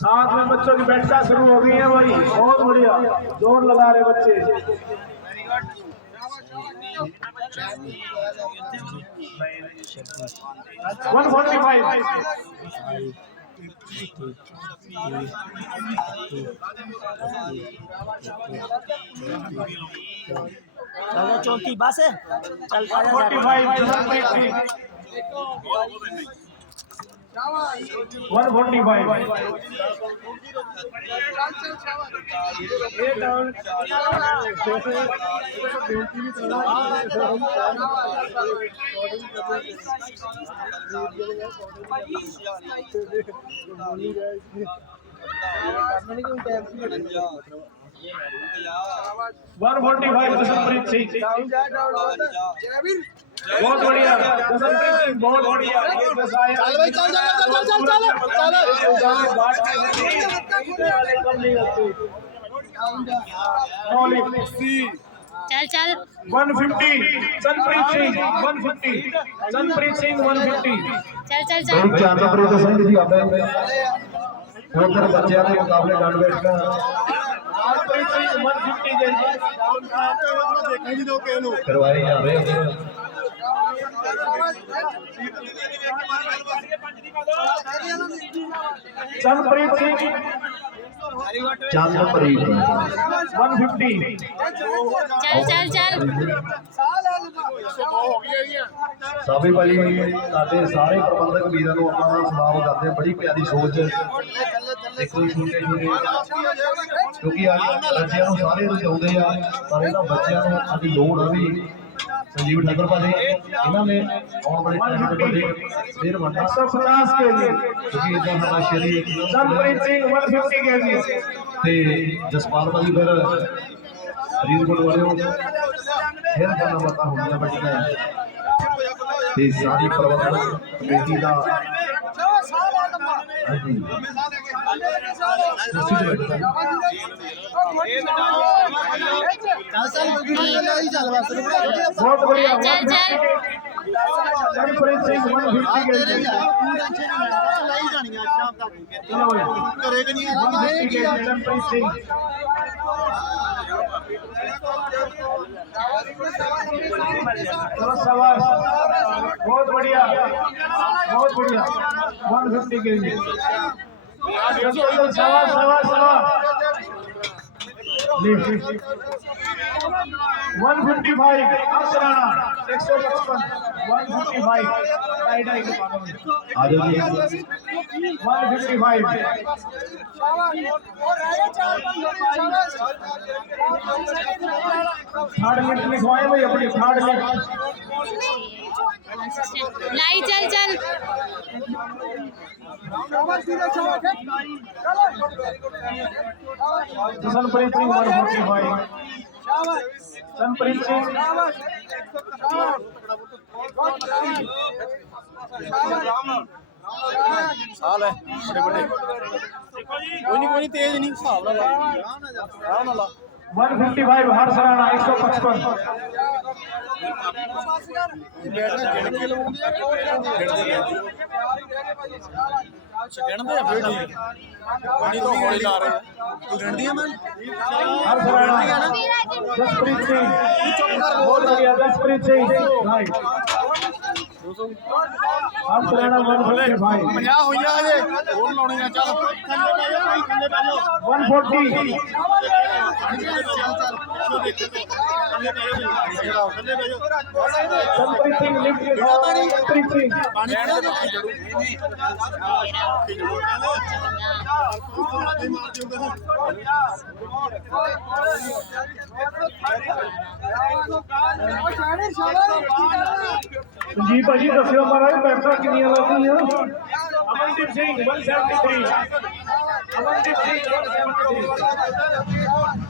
साथ में बच्चों की बैठका शुरू हो गई है भाई बहुत बढ़िया ज़ोर लगा रहे बच्चे One forty five. चलो चौंती बस चल 45 45 one forty five one forty five Dashampreet Singh forty five Jasanpreet Singh बहुत बढ़िया जसनप्रीत सिंह बहुत बढ़िया चल भाई चल चल चल चल चल कम नहीं होती चल चल 150 जनप्रीत सिंह 150 जनप्रीत सिंह 150 चल चल चल ਬਈ ਚੰਦਪ੍ਰੀਤ ਸਿੰਘ ਜੀ ਆਪਣੇ ਉਧਰ ਬੱਚਿਆਂ ਦੇ ਮੁਕਾਬਲੇ ਡੰਡ ਬੈਠਕਾਂ जनप्रीत सिंह 150 ਦੇ ਕਰਵਾਏ ਜਾ ਰਹੇ ਹਨ ਜਨਪ੍ਰੀਤ ਸਿੰਘ ਜਨਪ੍ਰੀਤ 150 ਚੱਲ ਚੱਲ ਚੱਲ ਸਾਬੀ ਭਾਈ ਸਾਡੇ ਸਾਰੇ ਪ੍ਰਬੰਧਕ ਵੀਰਾਂ ਨੂੰ ਆਪਾਂ ਦਾ ਸਲਾਮ ਕਰਦੇ ਬੜੀ ਪਿਆਰੀ ਸੋਚ ਦੇਖੋ ਛੋਟੇ ਛੋਟੇ ਕਿਉਂਕਿ ਅੱਜ ਬੱਚਿਆਂ ਨੂੰ ਸਾਰੇ ਰਜਾਉਂਦੇ ਆ ਪਰ ਇਹਨਾਂ ਬੱਚਿਆਂ ਨੂੰ ਅੱਜ ਲੋੜ ਆ ਵੀ संजीव ठाकुर पाजी इन्होंने आने वाले टाइम के फिर बनना सौ पचास के जी क्योंकि इधर हमारा शहरी जनप्रीत सिंह वन फिफ्टी के जी ते जसपाल भाजी फिर फरीदकोट वाले फिर गाना पता हो गया बच्चा ते सारी प्रबंधन कमेटी का ਤੇ ਬੈਠੋ ਭਾਜੀ। बहुत बढ़िया चल चल जनप्रीत सिंह 150 के लिए ਕਰੇ ਕਿ ਨਹੀਂ 150 के लिए जनप्रीत सिंह चलो शाबाश बहुत बढ़िया बहुत बढ़िया 150 के लिए शाबाश शाबाश शाबाश वन फिफ्टी फाइव असराना एक सौ पचपन वन फिफ्टी फाइव ढाई ढाई के one fifty five third minute लिखवाए भाई अपनी थर्ड मिनट लाई चल चल। Sanpreet Singh one forty five Sanpreet Singh. ਹਾਲ ਹੈ ਬੜੇ ਬੜੇ ਕੋਈ ਨਹੀਂ ਕੋਈ ਤੇਜ਼ ਨਹੀਂ ਹਿਸਾਬ ਨਾਲ ਲਾ 155 ਹਰ ਸਰਾਣਾ 155 ਇਹ ਬੈਠਣਾ ਗਿਣ ਕੇ ਲਵਾਉਂਦੇ ਆ ਗਿਣਦੇ ਆ ਗਿਣਦੇ ਆ ਫੇਰ ਠੀਕ ਬਣੀ ਤੋਂ ਹੌਲੀ ਲਾ ਰਹੇ ਤੂੰ ਗਿਣਦੀ ਆ ਮੈਂ ਹਰ ਗਿਣਦੀ ਆ ਨਾ ਜਸਪ੍ਰੀਤ ਸਿੰਘ ਬਹੁਤ ਵਧੀਆ ਜਸਪ੍ਰੀਤ ਸਿੰਘ ਰਾਈਟ ਹਰ ਪੁਰਾਣਾ ਮਨ ਭਲੇ ਭਾਈ 50 ਹੋਈਆਂ ਅਜੇ ਹੋਰ ਲਾਉਣੀਆਂ ਚੱਲ 140 ਚੱਲ ਚੱਲ ਸੰਪ੍ਰੀਤ ਸਿੰਘ ਲਿਫਟ ਦੇ ਨਾਲ ਸੰਪ੍ਰੀਤ ਸਿੰਘ ਪਾਣੀ ਪੀਣਾ ਜੀ ਜੀ ਭਾਜੀ ਦੱਸਿਓ ਮਹਾਰਾਜ ਪੈਸਾ ਕਿੰਨੀਆਂ ਲੱਗੀਆਂ ਅਮਨਦੀਪ ਸਿੰਘ 173 ਅਮਨਦੀਪ ਸਿੰਘ 173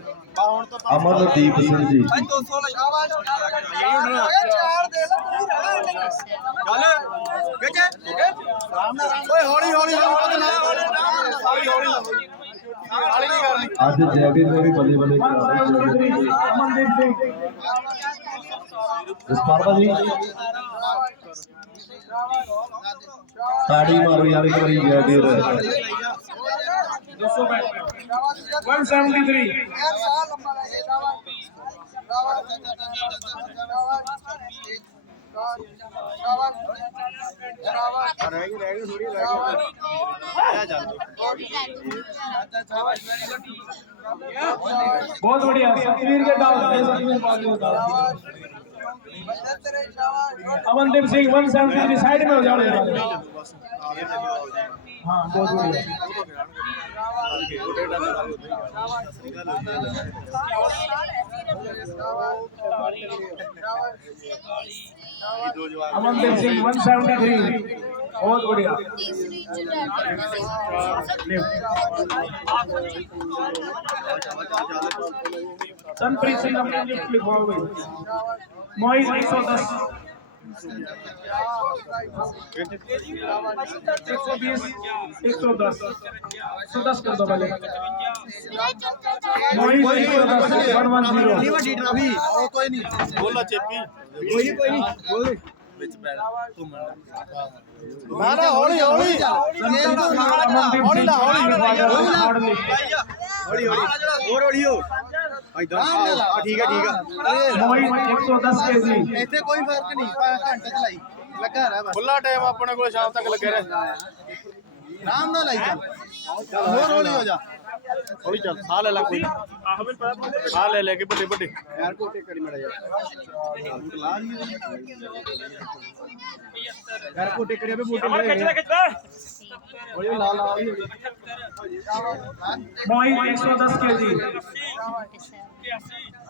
ਅਮਨਦੀਪ ਸਿੰਘ ਜੀ। ਅੱਜ ਜੈਵੀਰ ਨੇ ਵੀ ਬੱਲੇ ਬੱਲੇ ਕਰਾ 173 ਅਮਨਦੀਪ ਸਿੰਘ ਜਸਪਾਲ ਭਾਜੀ ਤਾੜੀ ਮਾਰੋ ਯਾਰ ਇੱਕ ਵਾਰੀ ਜੈਵੀਰ 200 बैट 173 रहेगी रहेगी थोड़ी रहेगी बहुत बढ़िया सतवीर के डाउन अमनदीप सिंह 173 साइड में हो जाओ हाँ बहुत बढ़िया। अमनदीप सिंह 173 बहुत बढ़िया। सनप्रीत सिंह अपने लिफ्ट लिखवाओ भाई मोहित एक सौ बीस एक सौ दस। एक सौ दस कर दो भले मोहित एक सौ दस वन वन ज़ीरो कोई नहीं बोला चेपी कोई कोई नहीं। बोल ना ना हौली हौली। हौली हौली। हौली हौली। हौली ਇਦਾਂ ਆ ਠੀਕ ਹੈ। ਠੀਕ ਆ ਮੋਈ 110 ਕੇਜੀ ਇੱਥੇ ਕੋਈ ਫ਼ਰਕ ਨਹੀਂ ਘੰਟੇ ਚਲਾਈ ਲੱਗਾ ਰਹਾ ਬਸ। ਖੁੱਲਾ ਟਾਈਮ ਆਪਣੇ ਕੋਲ ਸ਼ਾਮ ਤੱਕ ਲੱਗੇ ਰਹੇ। ਆਰਾਮ ਨਾਲ ਲਾਈ ਚੱਲ ਹੋਰ ਹੌਲੀ ਹੋ ਜਾ। ਹੌਲੀ ਚੱਲ ਸਾਹ ਲੈ ਲੈ ਕੋਈ ਆਹ ਮੈਨੂੰ ਪਤਾ ਸਾਹ ਲੈ ਲੈ ਕੇ ਵੱਡੇ ਵੱਡੇ। ਯਾਰ ਕੋਟੇ ਕਰੀ ਮੜਾ ਯਾਰ ਲਾ ਨਹੀਂ ਯਾਰ ਕੋਟੇ ਕਰੀ ਬੇ ਬੂਟੇ ਮੜ ਖਿੱਚ ਲੈ। ਖਿੱਚ ਲੈ ਹੌਲੀ ਲਾ ਲਾ ਮੋਈ 110 ਕੇਜੀ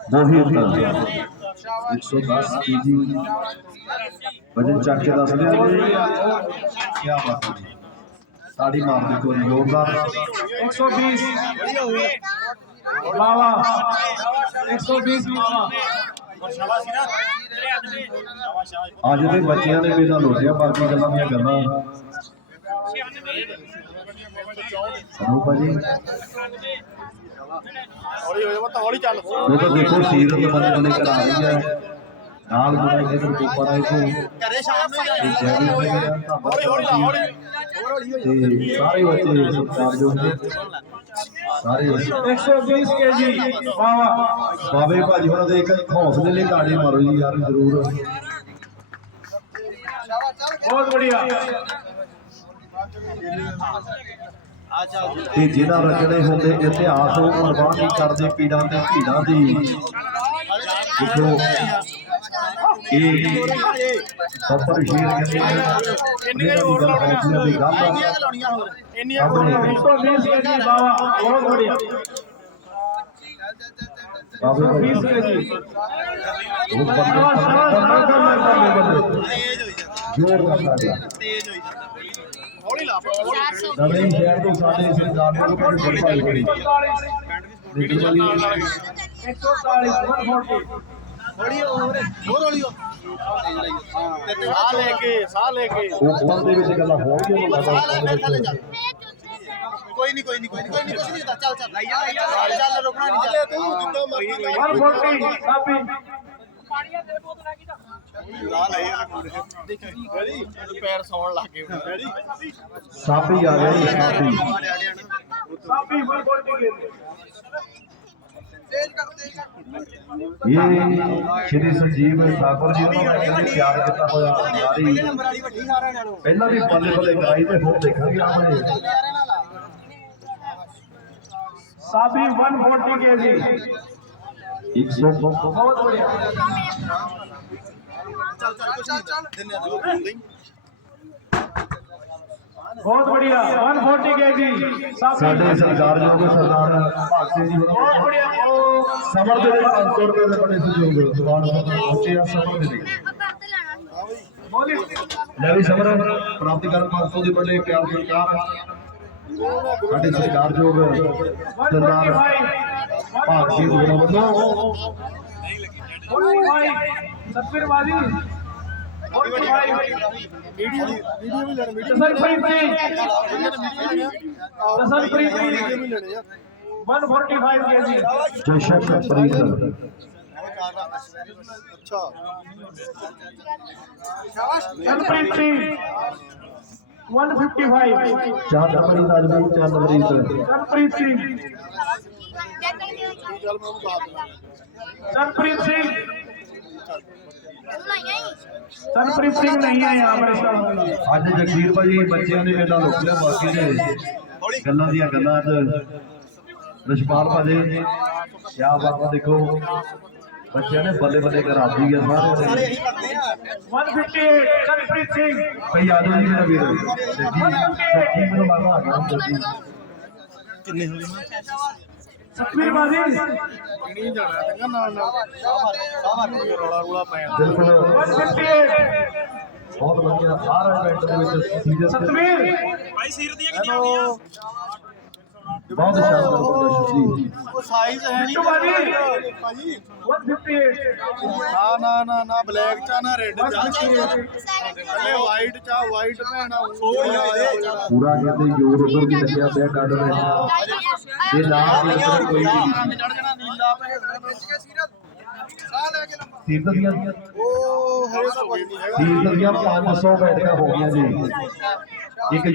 ਹੌਲੀ मोहित 110 केजी ਮੋਹਿਤ 110 ਕੇਜੀ ਵਜਨ ਚੱਕ ਕੇ ਦੱਸ ਦਿਆ ਕੀ ਬਾਤ ਹੈ ਜੀ ਤਾੜੀ ਮਾਰ ਦੇ ਕੋਈ ਜ਼ੋਰਦਾਰ 120 वाह वाह 120 वाह ਅੱਜ ਦੇ ਬੱਚਿਆਂ ਨੇ ਵੀ ਤਾਂ ਲੋਟਿਆ ਬਾਕੀ ਗੱਲਾਂ ਦੀਆਂ ਗੱਲਾਂ ਅਨੂ ਭਾਜੀ ਹੌਲੀ ਹੋ ਜਾ ਬੱਤ ਹੌਲੀ ਚੱਲ ਉਹ ਤਾਂ ਦੇਖੋ ਸੀਰਤ ਦੇ ਬੰਦੇ ਬੰਦੇ ਕਰਾ ਰਹੀ ਹੈ ਨਾਲ ਕੋਈ ਇਧਰ ਕੋਪਰ ਆਈ ਤੋਂ ਘਰੇ ਸ਼ਾਮ ਨੂੰ ਜਾਣਾ ਹੌਲੀ ਹੌਲੀ ਹੌਲੀ। ਸਾਰੇ ਬੱਚੇ ਸਰਕਾਰ ਦੇ ਹੁੰਦੇ ਸਾਰੇ 120 ਕੇਜੀ ਬਾਵਾ ਬਾਬੇ ਭਾਜੀ ਉਹਨਾਂ ਦੇ ਇੱਕ ਹੌਸਲੇ ਲਈ ਤਾੜੀ ਮਾਰੋ ਜੀ ਯਾਰ ਜ਼ਰੂਰ। ਬਹੁਤ ਬੜੀਆ ਤੇ ਜਿਹਨਾਂ ਰਚਨੇ ਹੁੰਦੇ ਇਤਿਹਾਸ ਉਹ ਪਰਵਾਹ ਨਹੀਂ ਕਰਦੇ ਪੀੜਾਂ ਤੇ ਭੀੜਾਂ ਦੀ। ਦੇਖੋ ਇਹ ਬੱਬਰ ਸ਼ੇਰ ਕਹਿੰਦੇ ਨੇ ਦੀ ਗੱਲ ਇੰਨੀਆਂ ਬਹੁਤ ਵਧੀਆ। ਬਾਬੇ ਭਾਈ ਉਹ ਬੰਦਾ ਜੋ ਕਰਦਾ ਤੇਜ਼ ਹੋਈ ਜਾਂਦਾ। ਨਵੇਂ ਸ਼ਹਿਰ ਤੋਂ ਸਾਡੇ ਸਰਦਾਰ ਨੂੰ ਬੜੀ ਭਾਈ ਬੜੀ 140 ਦੇਖੋ ਵਾਲੀ 140 140 ਹੌਲੀ ਹੋਰ ਹੋਰ ਹੋ। ਸਾਹ ਲੈ ਕੇ ਸਾਹ ਲੈ ਕੇ। ਉਹ ਬੰਦੇ ਵਿੱਚ ਗੱਲਾਂ ਸਾਹ ਲੈ ਲੱਗਦਾ ਕੋਈ ਨਹੀਂ ਕੋਈ ਨਹੀਂ ਕੋਈ ਨਹੀਂ ਕੋਈ ਨਹੀਂ ਕੁਝ ਨਹੀਂ ਹੁੰਦਾ। ਚੱਲ ਚੱਲ। ਚੱਲ ਰੁਕਣਾ ਨਹੀਂ ਚੱਲ। ਤੂੰ ਜਿੱਦੋਂ ਮਰਜ਼ੀ 140 ਕਾਪੀ ਪੈਰ ਸੌਣ ਲੱਗ ਗਏ ਸਾਪੀ ਆ ਗਿਆ ਜੀ ਸਾਪੀ ਸਾਪੀ ਫੁੱਲ ਬੋਲਦੀ ਇਹ ਸ਼੍ਰੀ ਸੰਜੀਵ ਸਾਗਰ ਜੀ ਨੂੰ ਉਹਨਾਂ ਨੇ ਪਿਆਰ ਦਿੱਤਾ ਹੋਇਆ ਸਾਰੀ ਪਹਿਲਾਂ ਵੀ ਬੱਲੇ ਬੱਲੇ ਕਰਾਈ ਤੇ ਹੁਣ ਦੇਖਾਂਗੇ ਆਪਣੇ ਸਾਬੀ 140 ਕੇ ਜੀ 140 केजी 100 बहुत बढ़िया ਚੱਲ ਚੱਲ ਕੁਛ ਨਹੀਂ ਦਿੰਨੇ ਆ ਬਹੁਤ ਬੜੀਆ 140 ਕੇਜੀ ਸਾਡੇ ਸਰਕਾਰਯੋਗ ਸਰਦਾਰ ਭਾਗ ਸਿੰਘ ਜੀ ਬਹੁਤ ਵੱਲੋਂ ਬੜੀਆ ਉਹ ਸਮਰ ਦੇ ਲਈ 500 ਰੁਪਏ ਦੇ ਬੜੇ ਸਹਿਯੋਗ ਸਵਾਲ ਪਹੁੰਚੇ ਆ ਸਮਰ ਦੇ ਲਈ ਬੋਲੀ ਲੈ ਵੀ ਸਮਰ ਪ੍ਰਾਪਤੀ ਕਰਨ 500 ਦੇ ਬੜੇ ਪਿਆਰ ਸਤਿਕਾਰ ਸਾਡੇ ਸਰਕਾਰਯੋਗ ਸਰਦਾਰ 145 ਭਾਗ ਸਿੰਘ ਜੀ ਵੱਲੋਂ ਸਤਵੀਰ ਵਾਲੀ 45 ਵੀਡੀਓ ਵੀਡੀਓ ਵੀ ਲੈਣ ਵੀਡੀਓ ਜਸਨਪ੍ਰੀਤ ਸਿੰਘ ਜਸਨਪ੍ਰੀਤ ਸਿੰਘ ਵੀ ਲੈਣੇ। ਆ 145 ਕੇਜੀ ਜਸ਼ਨ ਪ੍ਰੀਤ ਅੱਛਾ। ਜਸਨਪ੍ਰੀਤ ਸਿੰਘ 155 ਚਾਰ ਨੰਬਰੀ ਤਾਜਮੀਨ ਚਾਰ ਨੰਬਰੀ ਜਸਨਪ੍ਰੀਤ ਸਿੰਘ। ਜਸਨਪ੍ਰੀਤ ਸਿੰਘ। ਜਸਨਪ੍ਰੀਤ ਸਿੰਘ ਨਹੀਂ ਆਇਆ ਮੇਰੇ ਸਾਹਮਣੇ ਅੱਜ ਜਗਸੀਰ ਭਾਜੀ ਬੱਚਿਆਂ ਦੇ ਮੇਲਾ ਲੁੱਟ ਲਿਆ ਬਾਕੀ ਦੇ ਗੱਲਾਂ ਦੀਆਂ ਗੱਲਾਂ ਅੱਜ। ਰਸ਼ਪਾਲ ਭਾਜੀ ਕਿਆ ਬਾਤ ਦੇਖੋ। ਬੱਚਿਆਂ ਨੇ ਬੱਲੇ ਬੱਲੇ ਕਰਾ ਦਿੱਤੀ ਹੈ ਸਾਰੇ 158 ਜਸਨਪ੍ਰੀਤ ਸਿੰਘ ਭਈ ਆ ਜਾਓ ਜੀ ਮੇਰਾ ਵੀਰ ਦੇਖੀ ਦੇਖੀ ਮੈਨੂੰ ਮਾਰਵਾ ਆ ਗਿਆ ਹੁਣ ਦੇਖੀ ਕਿੰਨੇ ਹੋ ਗਏ ਸਤਵੀਰ ਬਾਜੀ ਨਹੀਂ ਜਾਣਾ ਚੰਗਾ ਨਾਲ ਨਾਲ ਸਾਹਰ ਰੌਲਾ ਰੌਲਾ ਪਿਆ ਬਿਲਕੁਲ 158 ਬਹੁਤ ਵਧੀਆ ਹਰ ਇਵੈਂਟ ਦੇ ਵਿੱਚ ਸੀਰੀਅਸ ਸਤਵੀਰ ਹੈਲੋ ਬਹੁਤ ਸ਼ਾਨਦਾਰ ਪ੍ਰਦਰਸ਼ਨ ਜੀ ਉਹ ਸਾਈਜ਼ ਹੈ ਨਹੀਂ। ਭਾਜੀ। 158 ਨਾ ਨਾ ਨਾ ਨਾ ਬਲੈਕ ਚਾ ਨਾ ਰੈੱਡ ਚਾ ਅਰੇ ਵਾਈਟ ਚਾ ਵਾਈਟ ਭੈਣਾ ਪੂਰਾ ਕਹਿੰਦੇ ਜੋਰ ਉਧਰ ਵੀ ਲੱਗਿਆ ਪਿਆ ਕੱਢ ਰਹੇ ਇਹ ਇੱਧਰ ਕੋਈ ਨਹੀਂ ਚੜ ਜਾਣਾ ਨੀਲਾ ਭੈਣ ਸਾਹ ਲੈ ਕੇ ਸੀਰਤ ਦੀਆਂ ਉਹ ਹਰੇ ਤਾਂ ਕੋਈ ਨਹੀਂ ਹੈਗਾ। ਸੀਰਤ ਦੀਆਂ 500 ਬੈਠਕਾਂ ਹੋ ਗਈਆਂ ਜੀ। ਇੱਕ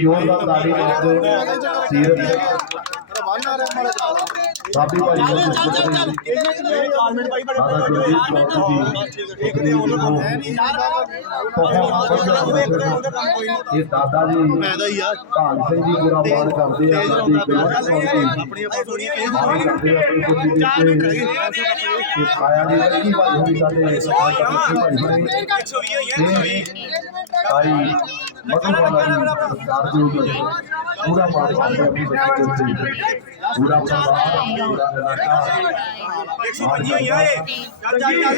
ਬੰਨ ਆ ਰਿਹਾ ਮਾਰੇ ਸਾਬੀ ਭਾਈ ਨੂੰ ਚੱਲ ਚੱਲ ਚੱਲ। ਦਾਦਾ ਗੁਰਜੀਤ ਕੌਰ ਜੀ। ਇੱਕ ਦੇ ਹੈ ਨਹੀਂ ਇਹ ਦਾਦਾ ਜੀ ਪੈਦਾ ਹੀ ਆ। ਭਾਗ ਸਿੰਘ ਜੀ ਪੂਰਾ ਮਾਣ ਕਰਦੇ ਆ ਸਾਡੀ ਆਪਣੀ ਆਪਾਂ ਥੋੜੀ ਮਾਣ ਕਰਦੇ ਆ ਗੁੱਡੀ ਦੇ ਉੱਤੇ ਇਹ ਪਾਇਆ ਦੀ ਲੱਗੀ ਭਾਈ ਹੋਈ ਸਾਡੇ ਭਾਈ ਹੋਈ ਭਾਈ ਮਧੂ ਵਾਲਾ ਜੀ ਸਰਦਾਰ ਜੀ ਪੂਰਾ ਆ ਆਪਣੀ ਬੱਚੀ ਦੇ ਉੱਤੇ ਪੂਰਾ ਪਰਿਵਾਰ ਪੂਰਾ ਇਲਾਕਾ 125 ਹੋਈਆਂ ਏ ਚੱਲ ਚੱਲ ਚੱਲ।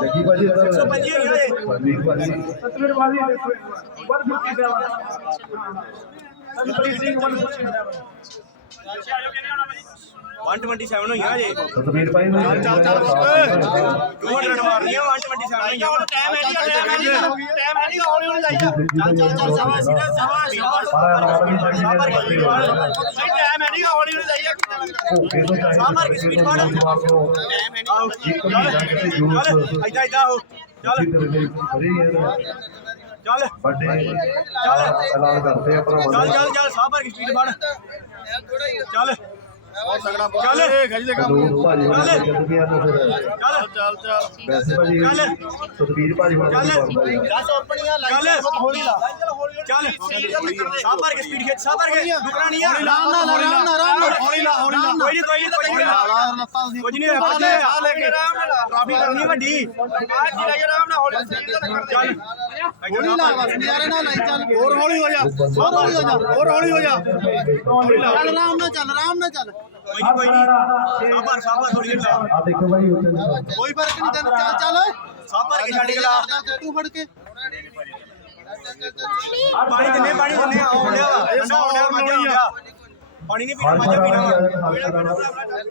ਜੱਗੀ ਭਾਜੀ 125 ਹੋਈਆਂ ਏ ਪਰਮੀਤ ਭਾਜੀ ਸਤਵੀਰ ਬਾਜੀ 157 ਸਤਵੀਰ ਸਿੰਘ 157 127 ਹੋਈਆਂ ਜੇ ਸਤਵੀਰ ਭਾਈ ਨੂੰ ਚੱਲ ਚੱਲ 200 ਮਾਰਨੀਆਂ 127 ਹੋਈਆਂ। ਹੁਣ ਟਾਈਮ ਹੈ ਨਹੀਂ ਟਾਈਮ ਹੈ ਨਹੀਂ ਟਾਈਮ ਹੈ ਨਹੀਂ ਹੌਲੀ ਹੌਲੀ ਜਾਈਦਾ। ਚੱਲ ਚੱਲ ਚੱਲ ਸਵਾ ਸਿੱਧਾ ਸਵਾ ਸਵਾ ਸਾਬਰ ਕੀ ਮਾਰ। ਟਾਈਮ ਹੈ ਨਹੀਂ ਹੌਲੀ ਹੌਲੀ ਚਾਹੀਦਾ ਸਾਬਰ ਕੀ ਸਪੀਡ ਮਾਰ। ਟਾਈਮ ਹੈ ਨਹੀਂ ਚੱਲ ਇਦਾਂ ਇਦਾਂ ਹੋ। ਚੱਲ। ਚੱਲ। ਵੱਡੇ ਐਲਾਨ ਕਰਦੇ ਆ ਭਰਾਵਾਂ ਚੱਲ ਚੱਲ ਚੱਲ ਸਾਬਰ ਕੀ ਸਪੀਡ ਫੜ ਚੱਲ। ਬਹੁਤ ਤਗੜਾ ਚੱਲ। ਖਿੱਚ ਦੇ ਕੰਮ ਦੋ ਭਾਜੀ ਨੂੰ। ਚੱਲ ਚੱਲ ਚੱਲ ਵੈਸੇ ਭਾਜੀ ਸਤਵੀਰ ਭਾਜੀ ਚੱਲ। ਦੱਸ ਆਪਣੀਆਂ ਚੱਲ। ਲਾਈਨਾਂ ਹੌਲੀ ਲਾ ਚੱਲ ਸਾਬਰ ਕੀ ਸਪੀਡ ਖਿੱਚ ਸਾਬਰ ਕੇ ਦੁਕਰਾ ਨਹੀਂ ਆ। ਆਰਾਮ ਨਾਲ ਆਰਾਮ ਨਾਲ ਆਰਾਮ ਨਾਲ ਹੌਲੀ ਲਾ ਹੌਲੀ ਲਾ ਕੋਈ ਨਹੀਂ ਕੋਈ ਨਹੀਂ ਕੋਈ ਨਹੀਂ। ਕੁਝ ਨਹੀਂ ਆ। ਲੈ ਕੇ। ਟਰਾਫੀ ਕਰਨੀ ਵੱਡੀ। ਆ ਜੀ ਲੈ ਆਰਾਮ ਨਾਲ ਹੌਲੀ ਚੱਲ। ਹੌਲੀ ਲਾ ਬਸ ਨਜ਼ਾਰੇ ਨਾਲ ਲਾਈ ਚੱਲ। ਹੋਰ ਹੌਲੀ ਹੋ ਜਾ ਹੋਰ ਹੌਲੀ ਹੋ ਜਾ ਹੋਰ ਹੌਲੀ ਹੋ ਜਾ। ਚੱਲ ਆਰਾਮ ਨਾਲ ਚੱਲ ਆਰਾਮ ਨਾਲ ਚੱਲ। ਕੋਈ ਨਹੀਂ ਕੋਈ ਨਹੀਂ ਸਾਬਰ ਸਾਬਰ ਥੋੜੀ ਲਾ। ਆ ਦੇਖੋ ਭਾਈ ਕੋਈ ਫ਼ਰਕ ਨਹੀਂ ਤੈਨੂੰ ਚੱਲ ਚੱਲ ਸਾਬਰ ਕੇ ਛੱਡ ਕੇ ਲਾ। ਤੂੰ ਫੜ ਕੇ ਪਾਣੀ ਦਿੰਨੇ ਪਾਣੀ ਦਿੰਨੇ ਆਉਣ ਡਿਆ ਵਾ। ਠੰਡਾ ਆਉਣ ਡਿਆ ਮੱਝਾਂ ਆਉਣ ਡਿਆ। ਪਾਣੀ ਨਹੀਂ ਪੀਣਾ ਮੱਝਾਂ ਪੀਣਾ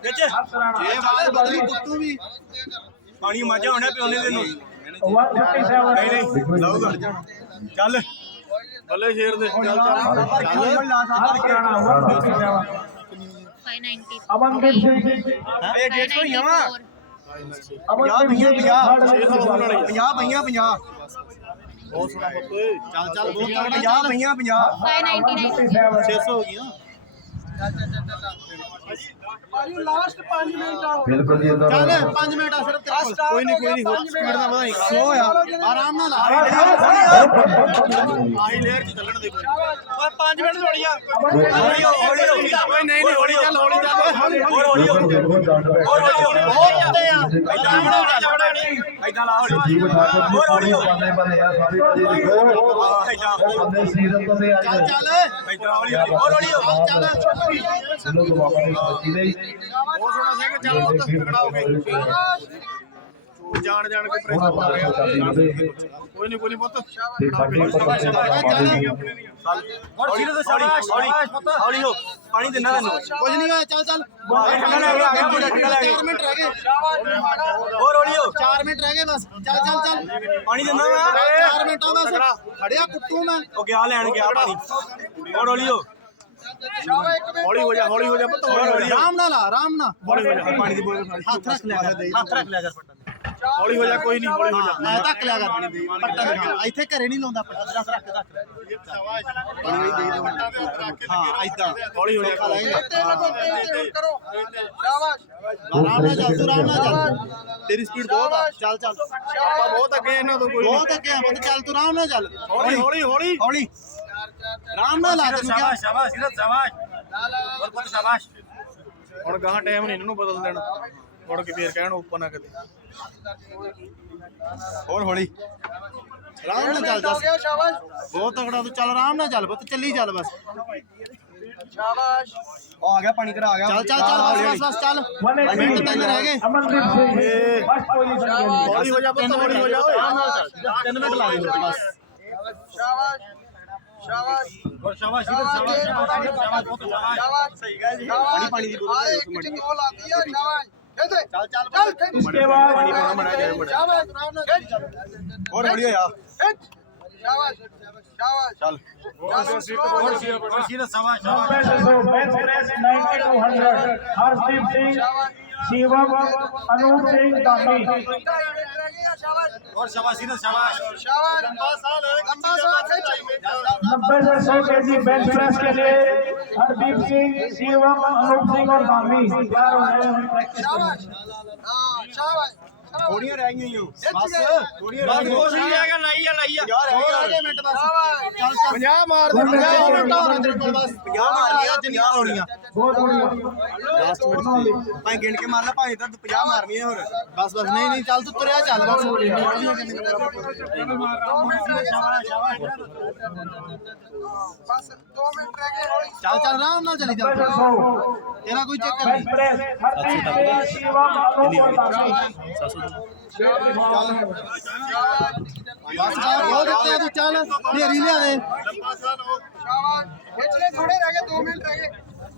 ਵਿੱਚ। ਇਹ ਬਾਤ ਬਦਲੀ ਕੁੱਤੂ ਵੀ। ਪਾਣੀ ਮੱਝਾਂ ਆਉਣ ਡਿਆ ਪਿਉਣੇ ਤੈਨੂੰ। 157 ਨਹੀਂ ਨਹੀਂ ਲਾਊਗਾ ਚੱਲ। ਬੱਲੇ ਸ਼ੇਰ ਦੇ। ਚੱਲ ਚੱਲ। ਹੱਥ ਕਰਾਣਾ 157 590 ਅਮਨਦੀਪ ਸਿੰਘ ਇਹ 150 ਹੋਈਆਂ ਵਾ? ਅਮਨਦੀਪ ਸਿੰਘ 50 ਪਈਆਂ 50 ਬਹੁਤ ਸੋਹਣਾ ਪੁੱਤ। ਚੱਲ ਚੱਲ ਬਹੁਤ 50 ਪਈਆਂ 50 599 600 ਹੋ ਗਈਆਂ ਲਾਸਟ 5 ਮਿੰਟ ਆ ਬਿਲਕੁਲ ਜੀ ਇਦਾਂ ਚੱਲ 5 ਮਿੰਟ ਆ ਸਿਰਫ ਤੇਰੇ ਕੋਲ। ਕੋਈ ਨਹੀਂ ਕੋਈ ਨਹੀਂ ਹੋਰ ਸਪੀਡ ਨਾਲ ਵਧਾਈ। ਸਲੋ ਆ। ਆਰਾਮ ਨਾਲ ਆ। ਆਹੀ ਲੇਅਰ ਚ ਚੱਲਣ ਦੇ ਓਏ 5 ਮਿੰਟ ਥੋੜੀਆਂ ਹੌਲੀ ਹੋ, ਹੌਲੀ ਹੋ। ਓਏ ਨਹੀਂ ਨਹੀਂ ਹੌਲੀ ਚੱਲ ਹੌਲੀ ਚੱਲ। ਓਏ ਹੌਲੀ। ਹੋਰ ਹੌਲੀ ਹੋ। ਬਿਲਕੁਲ ਬਿਲਕੁਲ ਦੰਡ ਹੋਰ ਹੌਲੀ ਆ ਇਦਾਂ ਲਾ ਸੰਜੀਵ ਠਾਕੁਰ ਜੀ ਹੋਰ ਹੋ ਬੰਦੇ ਬੰਦੇ ਆ ਸਾਬੀ ਭਾਜੀ ਦੇਖੋ। ਉਹ ਬੰਦੇ ਸੀਜ਼ਨ ਤੋਂ ਤੇ ਅੱਜ ਚੱਲ ਚੱਲ। ਇਦਾਂ ਹੌਲੀ ਹੌਲੀ ਹੋਰ ਹੋ। ਚੱਲ ਚਲੋ। ਬਾਬਾ ਦੀ ਬੱਚੀ ਦੇ ਬਹੁਤ ਸੋਹਣਾ ਸਿੰਘ ਚੱਲ ਉਹ ਤਕੜਾ ਹੋ ਗਏ ਜਾਣ ਜਾਣ ਕੇ ਪ੍ਰੈਸ ਉਹਨਾਂ ਪਾ ਰਿਹਾ ਕੋਈ ਨਹੀਂ ਕੋਈ ਨਹੀਂ ਪੁੱਤ। ਤੇ ਬਾਬਾ ਜੀ ਹੋਰ ਸਿਰ ਤੇ ਸ਼ਾਬਾਸ਼ ਹੌਲੀ ਹੌਲੀ ਹੋ। ਪਾਣੀ ਦਿੰਦਾ ਤੈਨੂੰ। ਕੁਝ ਨਹੀਂ ਹੋਇਆ ਚੱਲ ਚੱਲ। 4 ਮਿੰਟ ਰਹਿ ਗਏ। ਹੋਰ ਹੌਲੀ ਹੋ। 4 ਮਿੰਟ ਰਹਿ ਗਏ ਬਸ। ਚੱਲ ਚੱਲ ਚੱਲ। ਪਾਣੀ ਦਿੰਦਾ ਮੈਂ। 4 ਮਿੰਟਾਂ ਬਸ। ਖੜਿਆ ਕੁੱਟੂ ਮੈਂ। ਉਹ ਗਿਆ ਲੈਣ ਗਿਆ ਪਾਣੀ। ਹੋਰ ਹੌਲੀ ਹੋ। ਹੌਲੀ ਹੋ ਜਾ ਹੌਲੀ ਹੋ ਜਾ ਪੁੱਤ ਹੌਲੀ ਹੋ ਜਾ। ਆਰਾਮ ਨਾਲ ਆ ਆਰਾਮ ਨਾਲ। ਹੌਲੀ ਹੋ ਜਾ ਪਾਣੀ ਦੀ ਬੋਤਲ ਹੱਥ ਰੱਖ ਲਿਆ ਕਰ। ਹੱਥ ਰੱਖ ਲਿਆ ਕਰ। ਪੱਟਾ ਹੌਲੀ ਹੋ ਜਾ ਕੋਈ ਨਹੀਂ ਹੌਲੀ ਹੋ ਜਾ। ਮੈਂ ਧੱਕ ਲਿਆ ਕਰ ਪੱਟਾ ਰੱਖ ਇੱਥੇ ਘਰੇ ਨਹੀਂ ਲਾਉਂਦਾ ਪੱਟਾ ਰੱਖ ਰੱਖ ਰੱਖ ਪਾਣੀ ਦੇ ਦੇ ਹਾਂ ਇਦਾਂ। ਹੌਲੀ ਹੋ ਜਾ ਆਰਾਮ ਨਾਲ ਚੱਲ ਤੂੰ ਆਰਾਮ ਨਾਲ ਚੱਲ। ਤੇਰੀ ਸਪੀਡ ਬਹੁਤ ਆ। ਚੱਲ ਚੱਲ। ਆਪਾਂ ਬਹੁਤ ਅੱਗੇ ਇਹਨਾਂ ਤੋਂ ਕੋਈ ਬਹੁਤ ਅੱਗੇ ਆ ਪੁੱਤ ਚੱਲ ਤੂੰ ਆਰਾਮ ਨਾਲ ਚੱਲ। ਹੌਲੀ ਹੌਲੀ ਹੌਲੀ। ਹੌਲੀ। ਆਰਾਮ ਨਾਲ ਲਾ ਤੈਨੂੰ ਕਿਹਾ ਸ਼ਾਬਾਸ਼ ਸ਼ਾਬਾਸ਼ ਸਿਰਤ ਸ਼ਾਬਾਸ਼। ਹੋਰ ਪੁੱਤ ਸ਼ਾਬਾਸ਼। ਹੁਣ ਗਾਹਾਂ ਟਾਈਮ ਨਹੀਂ ਇਹਨਾਂ ਨੂੰ ਬਦਲ ਦੇਣਾ। ਮੁੜ ਕੇ ਫੇਰ ਕਹਿਣ ਓਪਨ ਆ ਕਦੇ। ਹੋਰ ਹੌਲੀ। ਆਰਾਮ ਨਾਲ ਚੱਲ ਜਸ ਬਹੁਤ ਤਕੜਾ ਤੂੰ ਚੱਲ ਆਰਾਮ ਨਾਲ ਚੱਲ ਪੁੱਤ ਚੱਲੀ ਚੱਲ ਬਸ। ਸ਼ਾਬਾਸ਼ ਆ ਗਿਆ ਪਾਣੀ ਕਰਾ ਗਿਆ। ਚੱਲ ਚੱਲ ਚੱਲ ਬਸ ਬਸ ਬਸ ਚੱਲ। ਮਿੰਟ ਤਿੰਨ ਰਹਿ ਗਏ। ਅਮਨਦੀਪ ਸਿੰਘ ਫਸਟ ਪੋਜੀਸ਼ਨ ਹੌਲੀ ਹੋ ਜਾ ਪੁੱਤ ਹੌਲੀ ਹੋ ਜਾ ਓਏ। ਆਰਾਮ ਨਾਲ ਚੱਲ 3 ਮਿੰਟ ਲਾ ਦੇ ਬਸ। ਸ਼ਾਬਾਸ਼ ਸ਼ਾਬਾਸ਼ ਹੋਰ ਸ਼ਾਬਾਸ਼ ਇਧਰ ਸ਼ਾਬਾਸ਼ ਸ਼ਾਬਾਸ਼। ਬਹੁਤ ਸ਼ਾਬਾਸ਼। ਸਹੀ ਗੱਲ ਜੀ। ਪਾਣੀ ਪਾਣੀ ਦੀ ਬੋਤਲ ਇੱਕ ਇੱਕ ਉਹ ਲਾਤੀ ਆ ਸ਼ਾਬਾਸ਼। बाद ਪਾਣੀ ਪਾਉਣਾ ਮੜਾ ਜਾਏ ਮੜਾ ਹੋਰ ਹੌਲੀ शाबाश शाबाश चल सीधा सवा शाबाश 9200 हरदीप सिंह शिवम अनूप सिंह दामी और शाबाश सीधा शाबाश शाबाश लंबा साल लंबा साल नब्बे से सौ के जी बेंच प्रेस के लिए हरदीप सिंह शिवम अनूप सिंह और दामी तैयार हो रहे हैं शाबाश शाबाश ਥੋੜੀਆਂ ਰਹਿ ਗਈਆਂ ਬਸ ਥੋੜੀਆਂ ਬਸ ਦੋ ਸੀ ਆ ਗਿਆ ਲਾਈ ਆ ਲਾਈ ਆ। ਯਾਰ ਹੋਰ ਆ ਗਏ ਮਿੰਟ ਬਸ। 50 ਮਾਰ ਦੇ 50 ਉਲਟਾ ਹੋਣਾ ਤੇਰੇ ਕੋਲ ਬਸ 50 ਮਾਰਨੀਆਂ ਜਿੰਨੀਆਂ ਹੋਣੀਆਂ। ਬਹੁਤ ਹੋਣੀਆਂ। ਲਾਸਟ ਮਿੰਟ ਤੇ ਭਾਈ ਗਿਣ ਕੇ ਮਾਰਨਾ ਭਾਈ ਤਾਂ 50 ਮਾਰਨੀ ਹੈ ਹੋਰ। ਬਸ ਬਸ ਨਹੀਂ ਨਹੀਂ ਚੱਲ ਤੂੰ ਤੁਰਿਆ ਚੱਲ ਬਸ। ਬਸ 2 ਮਿੰਟ ਰਹਿ ਗਏ ਹੋਲੀ ਚੱਲ ਚੱਲ ਆਰਾਮ ਨਾਲ ਚਲੀ ਜਾ ਤੇਰਾ ਕੋਈ ਚੱਕਰ ਨਹੀਂ। ਚੱਲ। ਬਸ ਚੱਲ ਹੋ ਦਿੱਤੇ ਤੂੰ ਚੱਲ। ਨੇਰੀ ਲਿਆਵੇ ਲੰਬਾ ਸਾਹ ਲਓ ਸ਼ਾਬਾਸ਼। ਖਿੱਚਲੇ ਥੋੜੇ ਰਹਿ ਗਏ 2 ਮਿੰਟ ਰਹਿ ਗਏ।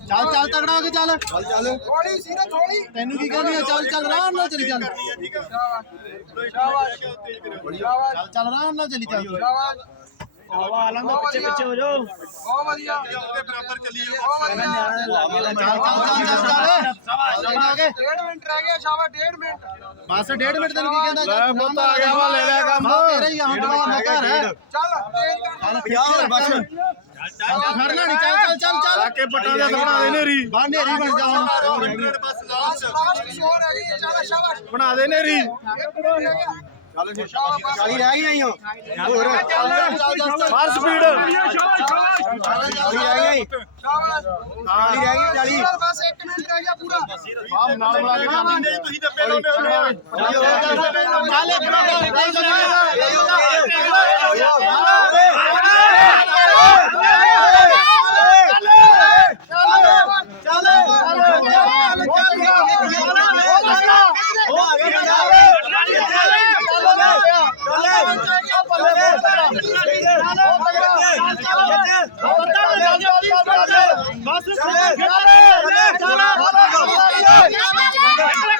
ਚੱਲ ਚੱਲ ਤਗੜਾ ਹੋ ਕੇ ਚੱਲ। ਚੱਲ ਚੱਲ। ਥੋੜੀ ਸੀ ਨਾ ਥੋੜੀ ਤੈਨੂੰ ਕੀ ਕਹਿੰਦੀ ਆ? ਚੱਲ ਚੱਲ ਆਰਾਮ ਨਾਲ ਚਲੀ ਚੱਲ। ਸ਼ਾਬਾਸ਼ ਸ਼ਾਬਾਸ਼। ਚੱਲ ਚੱਲ ਆਰਾਮ ਨਾਲ ਚਲੀ ਚੱਲ। ਸ਼ਾਬਾਸ਼। ਹਵਾ ਆਲਾਂ ਦਾ ਪਿੱਛੇ ਪਿੱਛੇ ਹੋ ਜਾਓ। ਚੱਲ ਚੱਲ ਚੱਲ ਚੱਲ ਤਗੜਾ ਹੋ ਕੇ ਬਸ ਡੇਢ ਮਿੰਟ ਤੈਨੂੰ ਕੀ ਕਹਿੰਦਾ ਲੈ ਪੁੱਤ ਆ ਗਿਆ ਵਾ ਲੈ ਲੈ ਕੰਮ। ਤੇਰਾ ਹੀ ਆ ਹੁਣ ਬਾਹਰ ਨਾ ਘਰ ਹੈ ਚੱਲ 50 ਬਸ। ਚੱਲ ਖੜਨਾ ਨਹੀਂ ਚੱਲ। ਚੱਲ ਚੱਲ ਚੱਲ ਕੇ ਪੱਟਾਂ ਦੇ ਬਣਾ ਦੇ ਨੇਰੀ। ਬਾ ਨੇਰੀ ਬਣ ਜਾ ਹੁਣ। ਬਣਾ ਦੇ ਨੇਰੀ। ਚੱਲ ਜੀ ਚਾਲੀ ਰਹਿ ਗਈਆਂ ਹੀ ਹੋਰ ਚੱਲ ਚੱਲ ਚੱਲ ਮਾਰ ਸਪੀਡ ਚਾਲੀ ਰਹਿ ਗਈ ਚਾਲੀ ਰਹਿ ਗਈ ਚਾਲੀ ਆਹ ਨਾਲ ਬਣਾ ਕੇ ਕੰਮ ਤੁਸੀਂ ਦੱਬੇ ਲਾਉਨੇ ਹੁੰਦੇ ਚੱਲ ਇੱਕ ਮਿੰਟ ऐसा